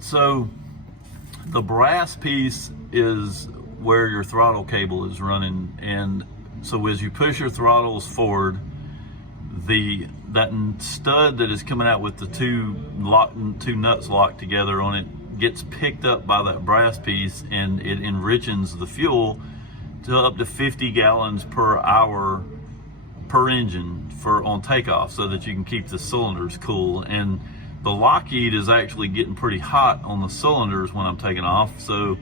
So the brass piece is where your throttle cable is running, and so as you push your throttles forward, that stud that is coming out with the two nuts locked together on it gets picked up by that brass piece, and it enriches the fuel to up to 50 gallons per hour per engine on takeoff, so that you can keep the cylinders cool. And the Lockheed is actually getting pretty hot on the cylinders when I'm taking off. So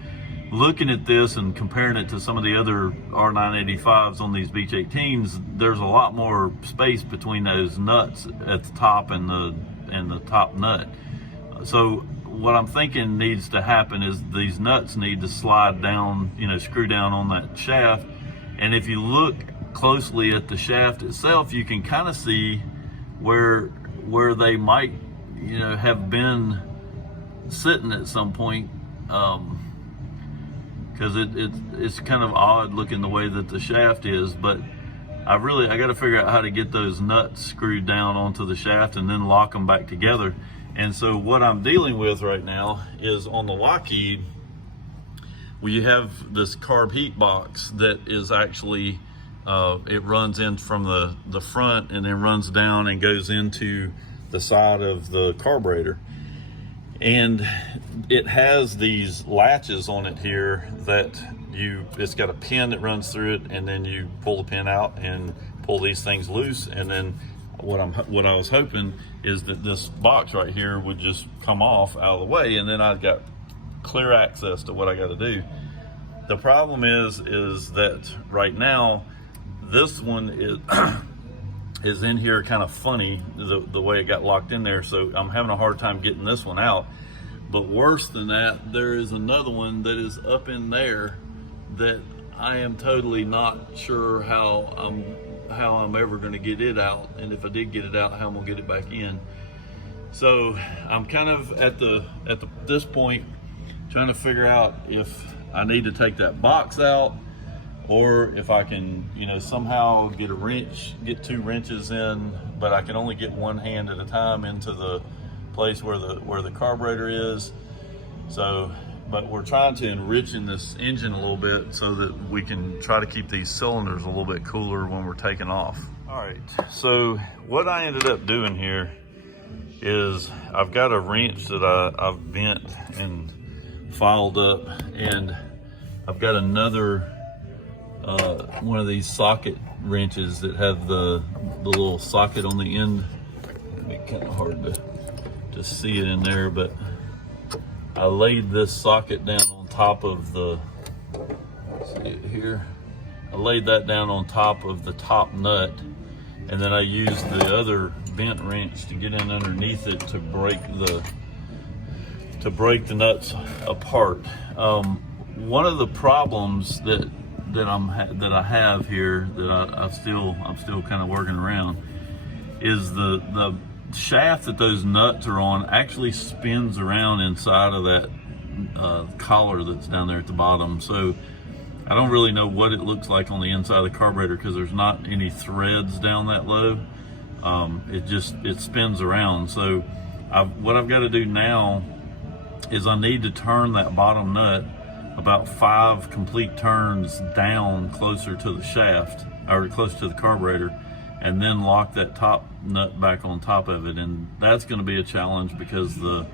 looking at this and comparing it to some of the other R985s on these Beech 18s, there's a lot more space between those nuts at the top and the top nut. So what I'm thinking needs to happen is these nuts need to slide down, screw down on that shaft. And if you look closely at the shaft itself, you can kind of see where they might have been sitting at some point, because it's kind of odd looking the way that the shaft is. But I got to figure out how to get those nuts screwed down onto the shaft and then lock them back together. And so what I'm dealing with right now is on the Lockheed, we have this carb heat box that is actually it runs in from the front and then runs down and goes into the side of the carburetor. And it has these latches on it here that it's got a pin that runs through it, and then you pull the pin out and pull these things loose. And then what I was hoping is that this box right here would just come off out of the way, and then I've got clear access to what I got to do. The problem is that right now this one is in here kind of funny, the way it got locked in there. So I'm having a hard time getting this one out. But worse than that, there is another one that is up in there that I am totally not sure how I'm ever going to get it out, and if I did get it out, how I'm going to get it back in. So I'm kind of at this point trying to figure out if I need to take that box out, or if I can, somehow get two wrenches in, but I can only get one hand at a time into the place where the carburetor is. So, but we're trying to enrich in this engine a little bit so that we can try to keep these cylinders a little bit cooler when we're taking off. All right, so what I ended up doing here is I've got a wrench that I've bent and filed up, and I've got another one of these socket wrenches that have the little socket on the end. It'd be kind of hard to see it in there, but I laid this socket down on top of see it here. I laid that down on top of the top nut, and then I used the other bent wrench to get in underneath it to break the nuts apart. One of the problems that I have here that I'm still kind of working around is the shaft that those nuts are on actually spins around inside of that collar that's down there at the bottom. So I don't really know what it looks like on the inside of the carburetor because there's not any threads down that low. It spins around. So what I've got to do now is I need to turn that bottom nut about 5 complete turns down closer to the shaft, or closer to the carburetor, and then lock that top nut back on top of it. And that's going to be a challenge because the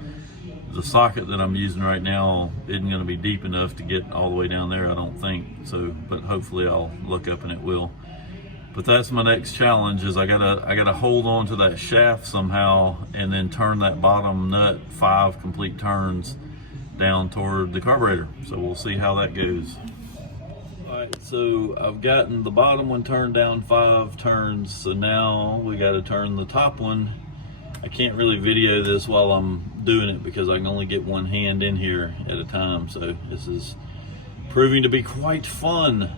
socket that I'm using right now isn't going to be deep enough to get all the way down there, I don't think. So, but hopefully I'll look up and it will. But that's my next challenge, is I gotta hold on to that shaft somehow and then turn that bottom nut 5 complete turns down toward the carburetor. So we'll see how that goes. All right, so I've gotten the bottom one turned down 5 turns. So now we got to turn the top one. I can't really video this while I'm doing it because I can only get one hand in here at a time. So this is proving to be quite fun.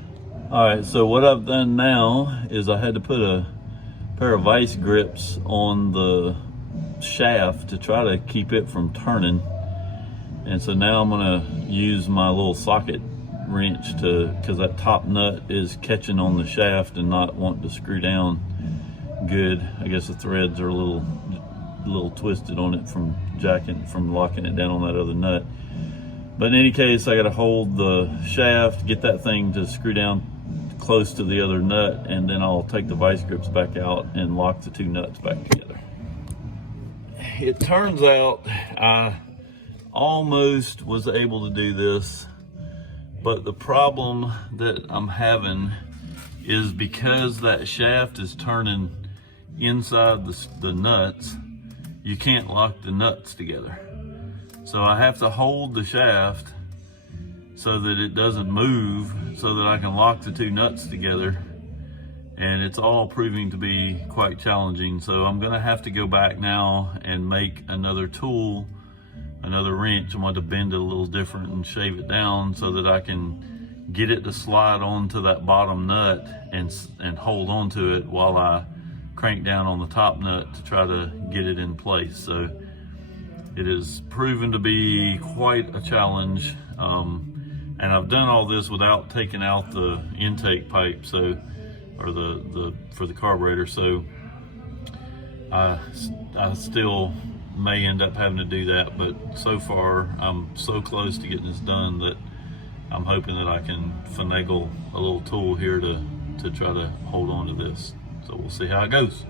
All right, so what I've done now is I had to put a pair of vice grips on the shaft to try to keep it from turning. And so now I'm gonna use my little socket wrench because that top nut is catching on the shaft and not wanting to screw down good. I guess the threads are a little a little twisted on it from locking it down on that other nut. But in any case, I got to hold the shaft, get that thing to screw down close to the other nut, and then I'll take the vice grips back out and lock the two nuts back together. It turns out I almost was able to do this, but the problem that I'm having is because that shaft is turning inside the nuts, you can't lock the nuts together. So I have to hold the shaft so that it doesn't move, so that I can lock the two nuts together. And it's all proving to be quite challenging. So I'm gonna have to go back now and make another tool, another wrench. I'm going to bend it a little different and shave it down so that I can get it to slide onto that bottom nut and hold on to it while I crank down on the top nut to try to get it in place. So it has proven to be quite a challenge. And I've done all this without taking out the intake pipe, so, or for the carburetor. So I still may end up having to do that, but so far I'm so close to getting this done that I'm hoping that I can finagle a little tool here to try to hold on to this. So we'll see how it goes.